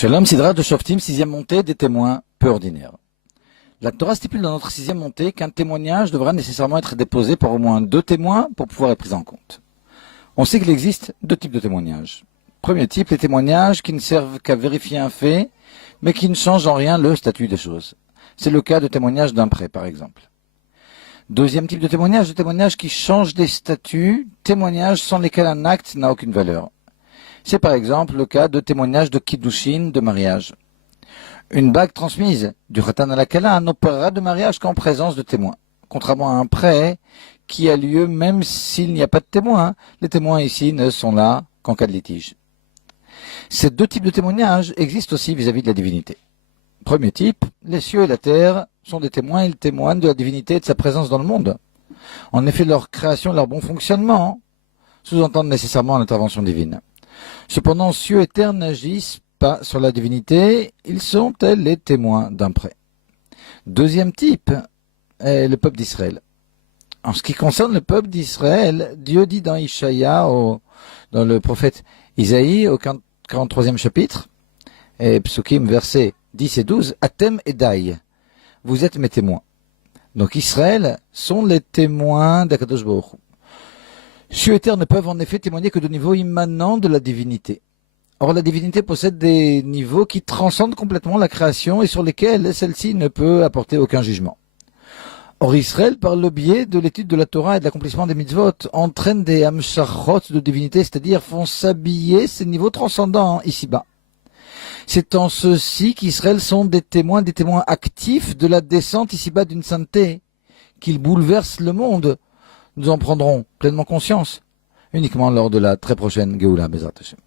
Shalom Sidra de Shoftim, sixième montée des témoins peu ordinaires. La Torah stipule dans notre sixième montée qu'un témoignage devra nécessairement être déposé par au moins 2 témoins pour pouvoir être pris en compte. On sait qu'il existe 2 types de témoignages. Premier type, les témoignages qui ne servent qu'à vérifier un fait, mais qui ne changent en rien le statut des choses. C'est le cas de témoignages d'un prêt, par exemple. Deuxième type de témoignages qui changent des statuts, témoignages sans lesquels un acte n'a aucune valeur. C'est par exemple le cas de témoignages de kiddushin, de mariage. Une bague transmise du Khatan à la Kala n'opérera de mariage qu'en présence de témoins. Contrairement à un prêt qui a lieu même s'il n'y a pas de témoins, les témoins ici ne sont là qu'en cas de litige. Ces 2 types de témoignages existent aussi vis-à-vis de la divinité. Premier type, les cieux et la terre sont des témoins, ils témoignent de la divinité et de sa présence dans le monde. En effet, leur création et leur bon fonctionnement sous-entendent nécessairement l'intervention divine. Cependant, cieux et terre n'agissent pas sur la divinité, ils sont, tels, les témoins d'un prêt. Deuxième type est le peuple d'Israël. En ce qui concerne le peuple d'Israël, Dieu dit dans Ishaïa, dans le prophète Isaïe, au 43e chapitre, et Psukim, versets 10 et 12, Atem Edai, vous êtes mes témoins. Donc Israël sont les témoins d'Akadosh Baruch Hu. Cieux et terre ne peuvent en effet témoigner que de niveau immanent de la divinité. Or, la divinité possède des niveaux qui transcendent complètement la création et sur lesquels celle-ci ne peut apporter aucun jugement. Or, Israël, par le biais de l'étude de la Torah et de l'accomplissement des mitzvot, entraîne des hamshachot de divinité, c'est-à-dire font s'habiller ces niveaux transcendants ici-bas. C'est en ceci qu'Israël sont des témoins actifs de la descente ici-bas d'une sainteté, qu'ils bouleversent le monde. Nous en prendrons pleinement conscience uniquement lors de la très prochaine Géoula Bezrat Hashem.